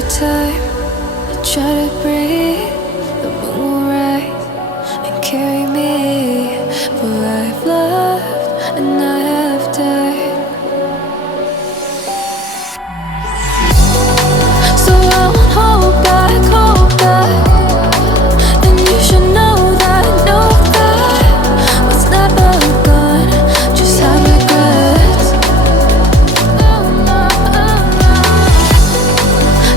Every time I try to breathe, the moon will rise and carry me. For I've loved and I have died. So I won't hold back, hold back. And you should know that what's never gone just have regrets.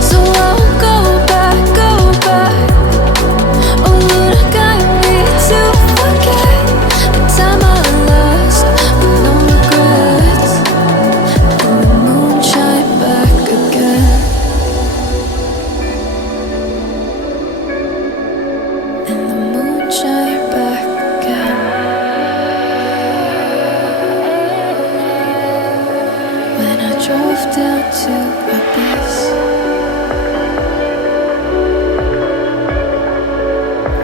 So I won't go back, go back. Oh, would I guide me to forget the time I lost with no regrets? And the moon shine back again. And the moon shine back again. When I drove down to abyss,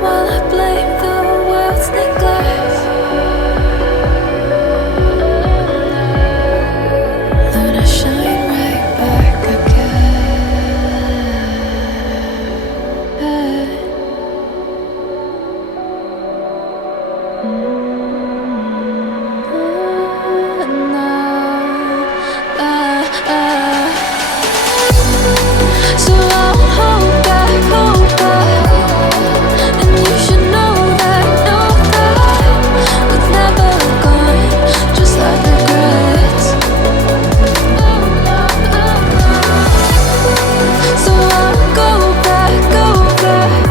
while I blame the world's neglect, then I shine right back again. So I won't hold back, hold back. And you should know that what's never gone just like regrets. So I won't go back, go back.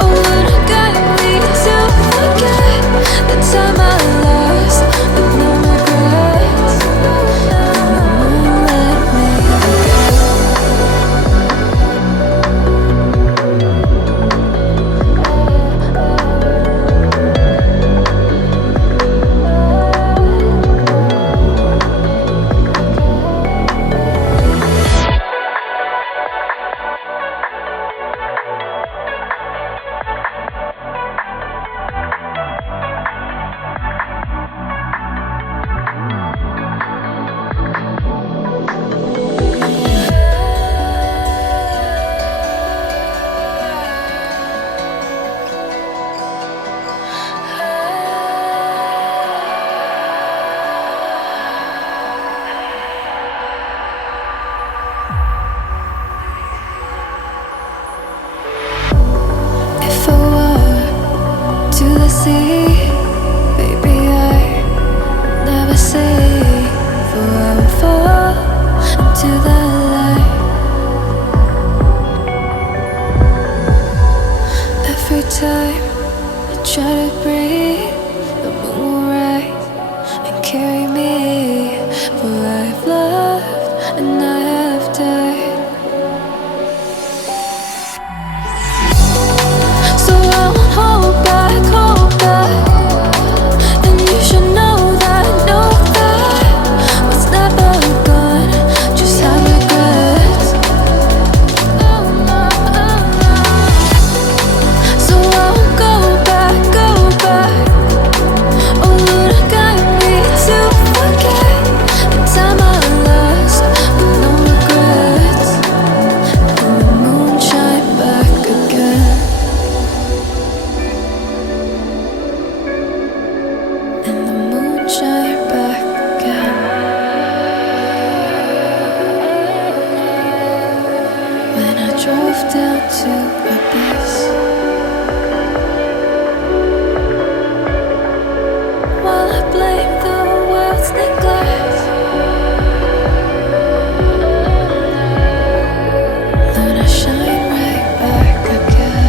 Oh, would I guide me to forget the time I lost with no regrets? And the moon let me if I walk to the sea, baby, I never say, for I will fall into the light. Every time I try to breathe, the moon will rise and carry me. For I've loved and I have died. So I won't hold back, hold back. And you should know that what's never gone just have regrets. So I won't go back, go back. Oh, would I guide me to forget the time I lost with no regrets? And the moon shine back again. And the moon shine back again. When I drove down to abyss, while I blame the world's neglect, then I shine right back again.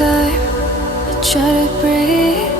time. I try to breathe.